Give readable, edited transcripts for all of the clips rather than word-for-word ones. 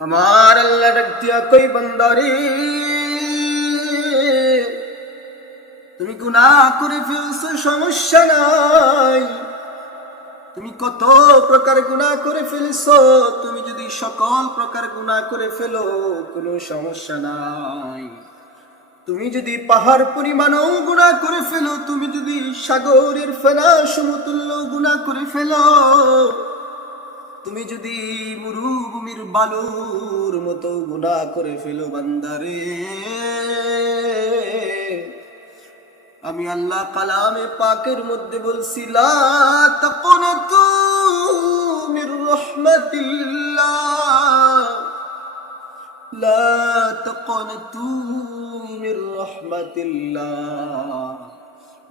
আমার আল্লাহ ডাক দিয়া কই বান্দারে, তুমি গুনাহ করে ফেলছো, সমস্যা নাই। তুমি কত প্রকার গুনাহ করে ফেলছো, তুমি যদি সকল প্রকার গুনাহ করে ফেলো কোনো সমস্যা নাই। তুমি যদি পাহাড় পরিমাণও গুনাহ করে ফেলো, তুমি যদি সাগরের ফেনা সমতুল্য গুনাহ করে ফেলো, তুমি যদি মরুভূমির বালুর মতো গুনাহ করে ফেলো বান্দারে, আমি আল্লাহ কালামে পাকের মধ্যে বলছি, লা তাকুনাতু মির রাহমাতিল্লাহ, লা তাকুনাতু মির রাহমাতিল্লাহ।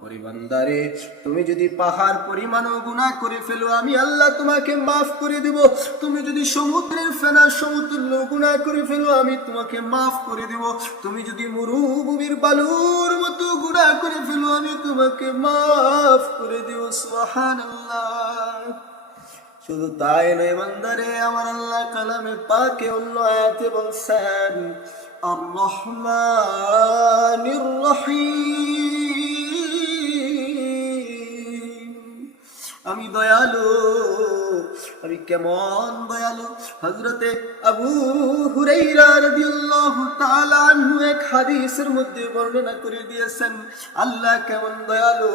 ওরে বান্দারে, তুমি যদি পাহাড় পরিমাণও গুনাহ করে ফেলো, আমি আল্লাহ তোমাকে মাফ করে দেব। তুমি যদি সমুদ্রের ফেনা সমতুল্য গুনাহ করে ফেলো, আমি তোমাকে মাফ করে দেব। তুমি যদি মরুভূমির বালুর মতো গুনাহ করে ফেলো, আমি তোমাকে মাফ করে দেব। সুবহানাল্লাহ। শুধু তাই নয় বান্দারে, আমার আল্লাহ কালামে পাকে অন্য আয়াতে বলছেন, আর রহমানির রহিম, আমি দয়ালু। আমি কেমন দয়ালু? হযরতে আবু হুরায়রা রাদিয়াল্লাহু তাআলা আনহু এক হাদিসের মধ্যে বর্ণনা করে দিয়েছেন আল্লাহ কেমন দয়ালু।